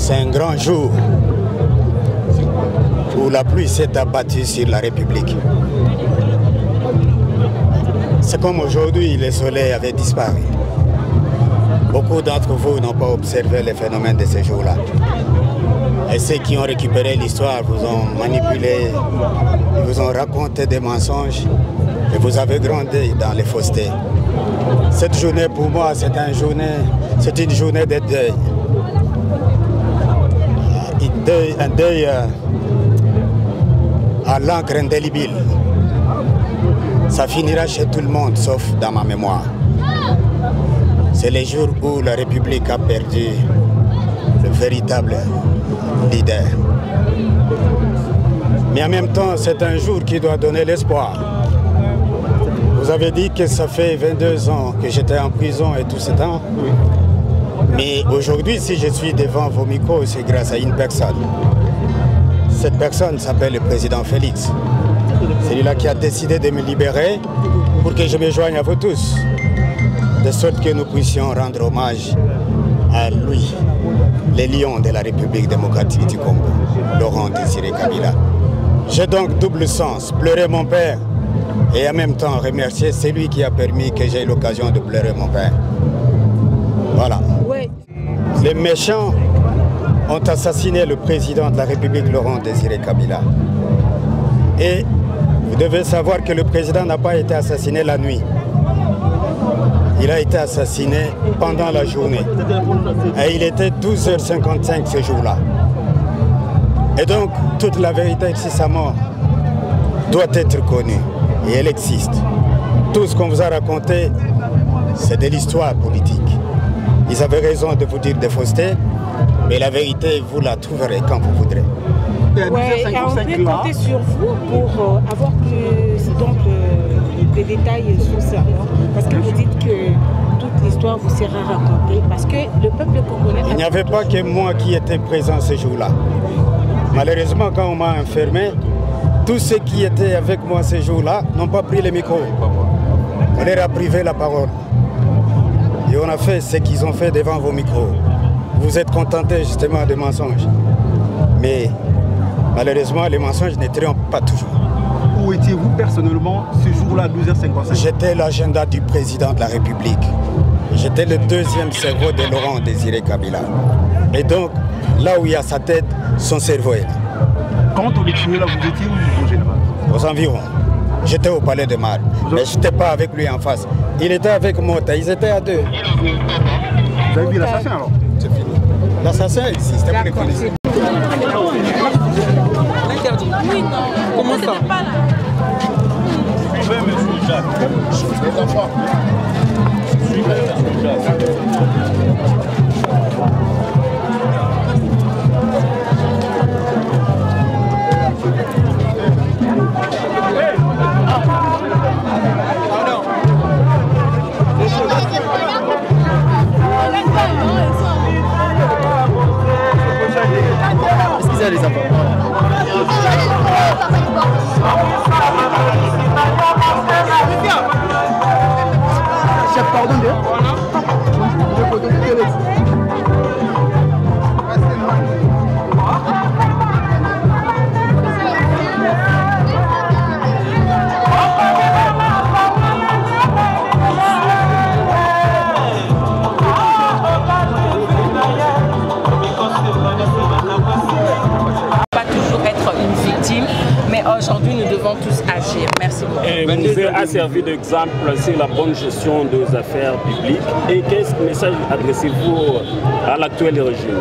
C'est un grand jour où la pluie s'est abattue sur la République. C'est comme aujourd'hui, le soleil avait disparu. Beaucoup d'entre vous n'ont pas observé les phénomènes de ces jours-là. Et ceux qui ont récupéré l'histoire vous ont manipulé, ils vous ont raconté des mensonges et vous avez grandi dans les faussetés. Cette journée, pour moi, c'est une journée de deuil. Un deuil à l'encre indélébile. Ça finira chez tout le monde, sauf dans ma mémoire. C'est les jours où la République a perdu le véritable leader. Mais en même temps, c'est un jour qui doit donner l'espoir. Vous avez dit que ça fait 22 ans que j'étais en prison et tout ce temps. Oui. Mais aujourd'hui, si je suis devant vos micros, c'est grâce à une personne. Cette personne s'appelle le président Félix. C'est lui-là qui a décidé de me libérer pour que je me joigne à vous tous. De sorte que nous puissions rendre hommage à lui, les lions de la République démocratique du Congo, Laurent Désiré Kabila. J'ai donc double sens, pleurer mon père et en même temps remercier celui qui a permis que j'aie l'occasion de pleurer mon père. Voilà. Oui. Les méchants ont assassiné le président de la République, Laurent Désiré Kabila. Et vous devez savoir que le président n'a pas été assassiné la nuit. Il a été assassiné pendant la journée. Et il était 12h55 ce jour-là. Et donc, toute la vérité sur sa mort doit être connue. Et elle existe. Tout ce qu'on vous a raconté, c'est de l'histoire politique. Ils avaient raison de vous dire des faussetés, mais la vérité, vous la trouverez quand vous voudrez. Ouais, on peut compter sur vous pour avoir plus des détails sur ça. Parce que vous dites que toute l'histoire vous sera racontée. Parce que le peuple congolais... Il n'y avait pas que moi qui étais présent ce jour-là. Malheureusement, quand on m'a enfermé, tous ceux qui étaient avec moi ce jour-là n'ont pas pris le micro. On leur a privé la parole. Et on a fait ce qu'ils ont fait devant vos micros. Vous êtes contentés justement des mensonges. Mais malheureusement, les mensonges ne triomphent pas toujours. Où étiez-vous personnellement ce jour-là, 12h55? J'étais l'agenda du président de la République. J'étais le deuxième cerveau de Laurent Désiré Kabila. Et donc, là où il y a sa tête, son cerveau est là. Quand on est tué là, vous étiez où, au général? Aux environs. J'étais au palais de Mar. Mais je n'étais pas avec lui en face. Il était avec Mota, ils étaient à deux. Vous avez vu l'assassin alors? C'est fini. L'assassin existe, c'était pour les policiers. Oui, non. Comment ça? Les enfants. Excusez les enfants. Chef, pardon de... Aujourd'hui, nous devons tous agir. Merci beaucoup. Le musée a servi d'exemple sur la bonne gestion des affaires publiques. Et quel message adressez-vous à l'actuel régime?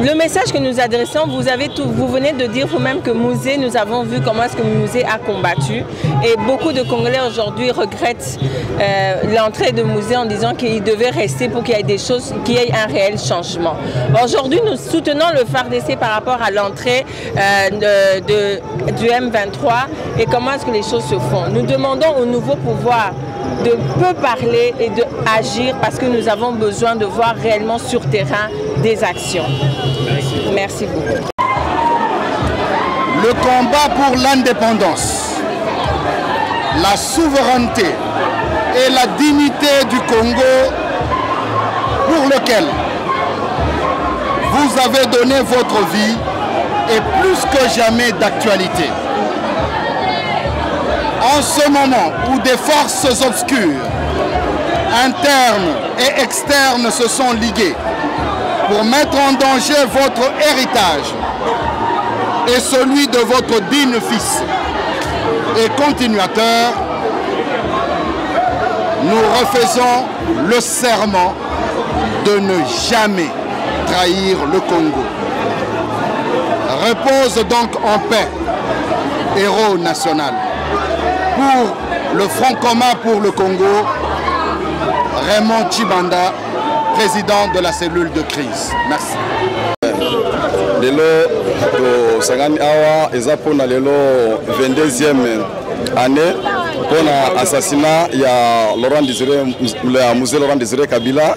Le message que nous adressons, vous venez de dire vous-même que Musée, nous avons vu comment est-ce que Musée a combattu. Et beaucoup de Congolais aujourd'hui regrettent l'entrée de Musée en disant qu'il devait rester pour qu'il y ait des choses, qu'il y ait un réel changement. Aujourd'hui, nous soutenons le FARDC par rapport à l'entrée du M23 et comment est-ce que les choses se font. Nous demandons au nouveau pouvoir de peu parler et d'agir parce que nous avons besoin de voir réellement sur terrain des actions. Merci beaucoup. Le combat pour l'indépendance, la souveraineté et la dignité du Congo pour lequel vous avez donné votre vie est plus que jamais d'actualité. En ce moment où des forces obscures, internes et externes se sont liguées pour mettre en danger votre héritage et celui de votre digne fils et continuateur, nous refaisons le serment de ne jamais trahir le Congo. Repose donc en paix, héros national. Pour le Front commun pour le Congo, Raymond Tshibanda, président de la cellule de crise. Merci. Lelo Sangani Awa ezapona lelo 22e année pour l'assassinat il y a Laurent Désiré, le musée Laurent Désiré Kabila.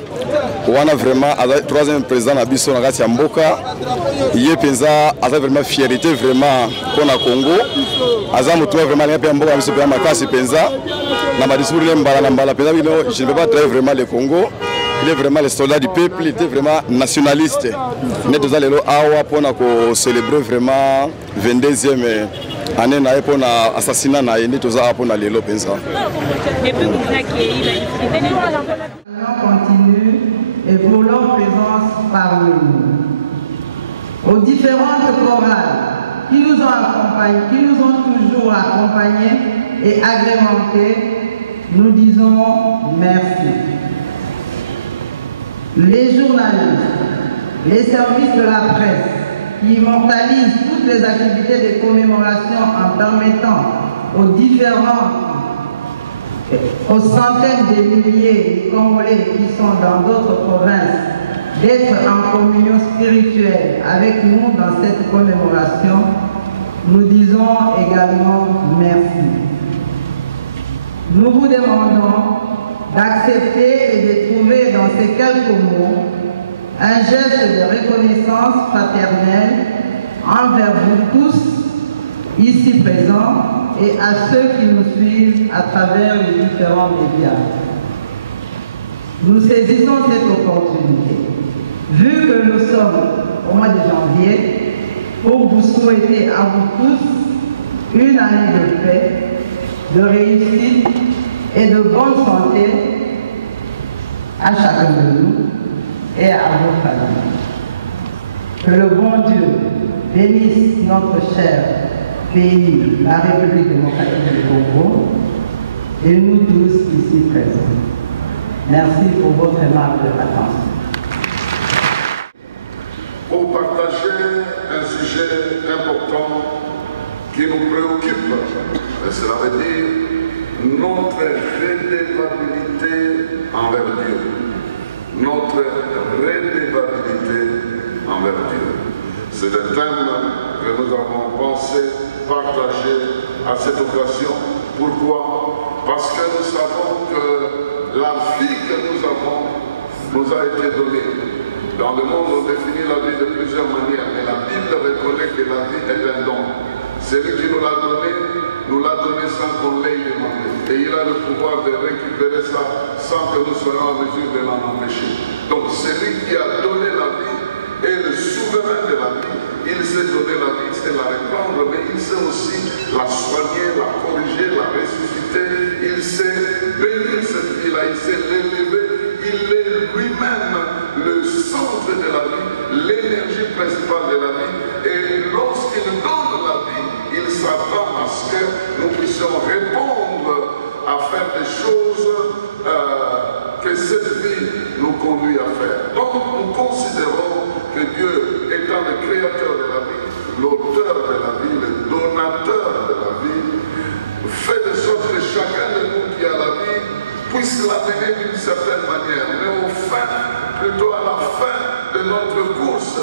On a vraiment le 3e président Nabiso Nagati Mboka. Il est vraiment fierté vraiment pour le Congo. Azam toi vraiment les Mboka Nabiso vraiment kasi penza. Na madisuri le mbala mbala penza je ne peux pas trahir vraiment le Congo. Il est vraiment le soldat du peuple, il était vraiment nationaliste. Nous allons célébrer vraiment 22e année pour l'assassinat de l'assassinat pour l'élo pensa. Continue et pour leur présence parmi nous. Aux différentes chorales qui nous ont accompagnés, qui nous ont toujours accompagnés et agrémentés, nous disons merci. Les journalistes, les services de la presse qui immortalisent toutes les activités de commémoration en permettant aux centaines de milliers de Congolais qui sont dans d'autres provinces d'être en communion spirituelle avec nous dans cette commémoration, nous disons également merci. Nous vous demandons d'accepter et de trouver dans ces quelques mots un geste de reconnaissance fraternelle envers vous tous, ici présents, et à ceux qui nous suivent à travers les différents médias. Nous saisissons cette opportunité, vu que nous sommes au mois de janvier, pour vous souhaiter à vous tous une année de paix, de réussite et de bonne santé à chacun de nous et à vos familles. Que le bon Dieu bénisse notre cher pays, la République démocratique du Congo, et nous tous ici présents. Merci pour votre aimable attention. Pour partager un sujet important qui nous préoccupe, et cela veut dire notre redevabilité envers Dieu. Notre redevabilité envers Dieu. C'est un thème que nous avons pensé partager à cette occasion. Pourquoi? Parce que nous savons que la vie que nous avons nous a été donnée. Dans le monde, on définit la vie de plusieurs manières, mais la Bible reconnaît que la vie est un don. Celui qui nous l'a donné sans qu'on l'ait demandé. Et il a le pouvoir de récupérer ça sans que nous soyons en mesure de l'en empêcher. Donc celui qui a donné la vie est le souverain de la vie. Il sait donner la vie, il sait la reprendre, mais il sait aussi la soigner, la corriger, la ressusciter. Il sait bénir cette vie-là, il sait l'élever. Il est lui-même le centre de la vie, l'énergie principale de la vie. Et lorsqu'il donne la vie, il s'attend à ce que nous puissions répondre à faire des choses que cette vie nous conduit à faire. Donc nous considérons que Dieu étant le créateur de la vie, l'auteur de la vie, le donateur de la vie, fait de sorte que chacun de nous qui a la vie puisse l'amener d'une certaine manière. Mais au fin, plutôt à la fin de notre course,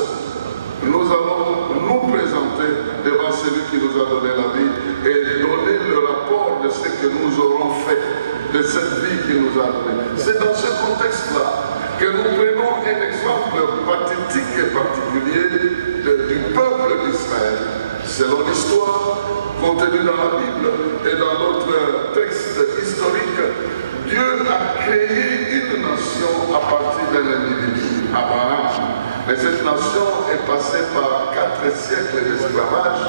nous allons nous présenter devant celui qui nous a donné la vie et donner le rapport de ce que nous aurons fait de cette vie qu'il nous a donnée. C'est dans ce contexte-là que nous prenons un exemple pathétique et particulier du peuple d'Israël. Selon l'histoire contenue dans la Bible et dans d'autres textes historiques, Dieu a créé une nation à partir d'un individu, Abraham. Mais cette nation est passée par 4 siècles d'esclavage.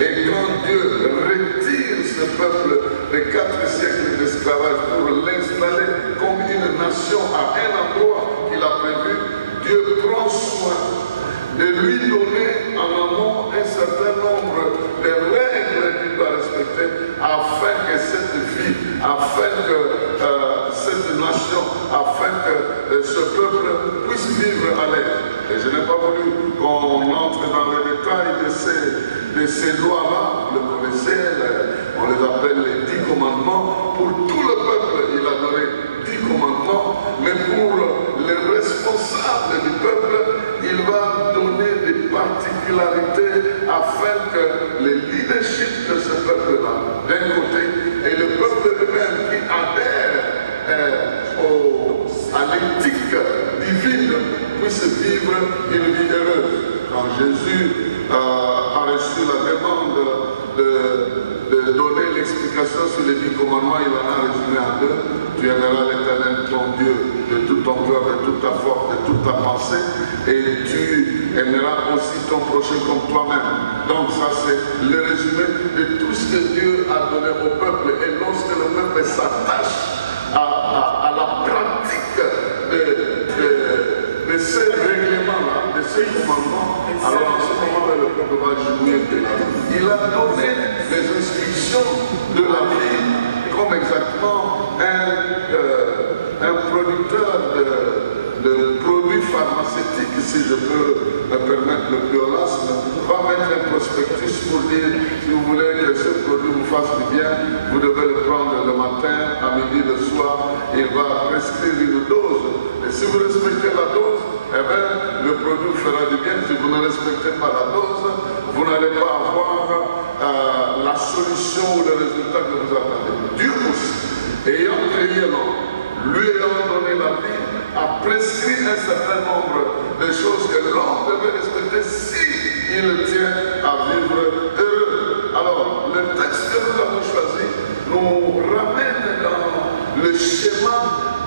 Et quand Dieu retire ce peuple de 4 siècles d'esclavage pour l'installer comme une nation à un endroit qu'il a prévu, Dieu prend soin de lui donner en amont un certain nombre de règles qu'il doit respecter afin que cette vie, afin que cette nation, afin que ce peuple puisse vivre à l'aise. Et je n'ai pas voulu qu'on entre dans les détails de ces lois-là. Vous le connaissez, on les appelle les 10 commandements. Pour tout le peuple, il a donné 10 commandements, mais pour les responsables du peuple, il va donner des particularités afin que le leadership de ce peuple-là, d'un côté, et le peuple lui-même qui adhère à l'éthique divine, puisse vivre une vie heureuse. Quand Jésus a reçu la demande de donner l'explication sur les 10 commandements, il en a résumé en 2. Tu aimeras l'Éternel ton Dieu de tout ton cœur, de toute ta force, de toute ta pensée, et tu aimeras aussi ton prochain comme toi-même. Donc ça c'est le résumé de tout ce que Dieu a donné au peuple. Et lorsque le peuple s'attache à la pratique de ces règlements-là, de ces commandements, alors en ce moment-là, le peuple va jouir de la vie. Il a donné les instructions de la vie comme exactement un producteur de produits pharmaceutiques, si je peux me permettre le pléonasme, va mettre un prospectus pour dire, si vous voulez que ce produit vous fasse du bien, vous devez le prendre le matin, à midi, le soir, et il va prescrire une dose. Et si vous respectez la dose, eh bien, le produit vous fera du bien. Si vous ne respectez pas la dose, vous n'allez pas avoir la solution ou le résultat que vous attendez. Dieu aussi, ayant créé l'homme, lui ayant donné la vie, a prescrit un certain nombre de choses que l'homme devait respecter si il tient à vivre heureux. Alors, le texte que nous avons choisi nous ramène dans le schéma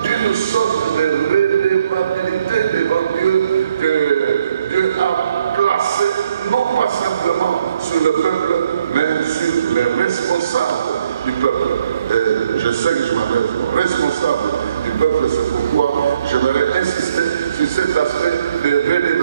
d'une sorte de redevabilité devant Dieu que Dieu a placé, non pas simplement sur le peuple, mais sur les responsables du peuple. Et je sais que je m'adresse aux responsables du peuple, c'est pourquoi j'aimerais insister sur cet aspect de redevabilité.